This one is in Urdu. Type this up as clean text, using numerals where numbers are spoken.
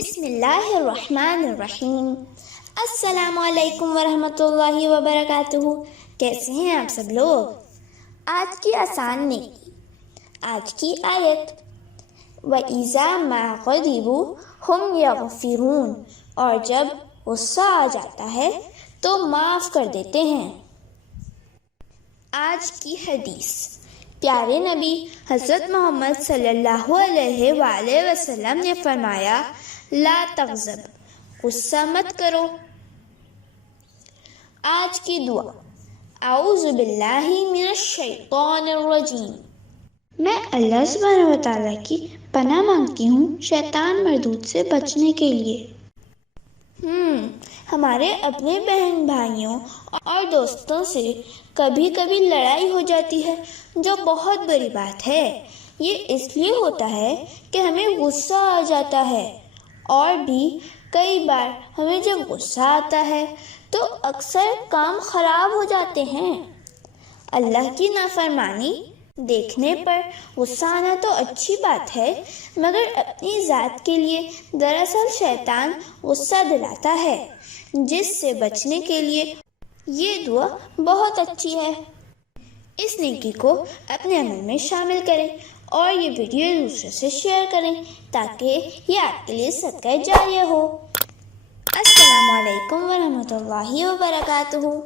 بسم اللہ الرحمن الرحیم۔ السلام علیکم ورحمۃ اللہ وبرکاتہ۔ کیسے ہیں آپ سب لوگ؟ آج کی آسان نیکی، آج کی آیت وَإِذَا مَا غَضِبُوا هُمْ يَغْفِرُونَ، اور جب غصہ آ جاتا ہے تو معاف کر دیتے ہیں۔ آج کی حدیث، پیارے نبی حضرت محمد صلی اللہ علیہ وآلہ وسلم نے فرمایا، لا تغضب، غصہ مت کرو۔ آج کی دعا، اعوذ باللہ من الشیطان الرجیم، میں اللہ سبحانہ و تعالیٰ کی پناہ مانگتی ہوں شیطان مردود سے بچنے کے لیے۔ ہمارے اپنے بہن بھائیوں اور دوستوں سے کبھی کبھی لڑائی ہو جاتی ہے، جو بہت بڑی بات ہے۔ یہ اس لیے ہوتا ہے کہ ہمیں غصہ آ جاتا ہے، اور بھی کئی بار ہمیں جب غصہ آتا ہے تو اکثر کام خراب ہو جاتے ہیں۔ اللہ کی نافرمانی دیکھنے پر غصہ آنا تو اچھی بات ہے، مگر اپنی ذات کے لیے دراصل شیطان غصہ دلاتا ہے، جس سے بچنے کے لیے یہ دعا بہت اچھی ہے۔ اس نیکی کو اپنے عمل میں شامل کریں اور یہ ویڈیو دوسرے سے شیئر کریں تاکہ یہ آپ کے لیے صدقہ جاریہ ہو۔ السلام علیکم ورحمۃ اللہ وبرکاتہ۔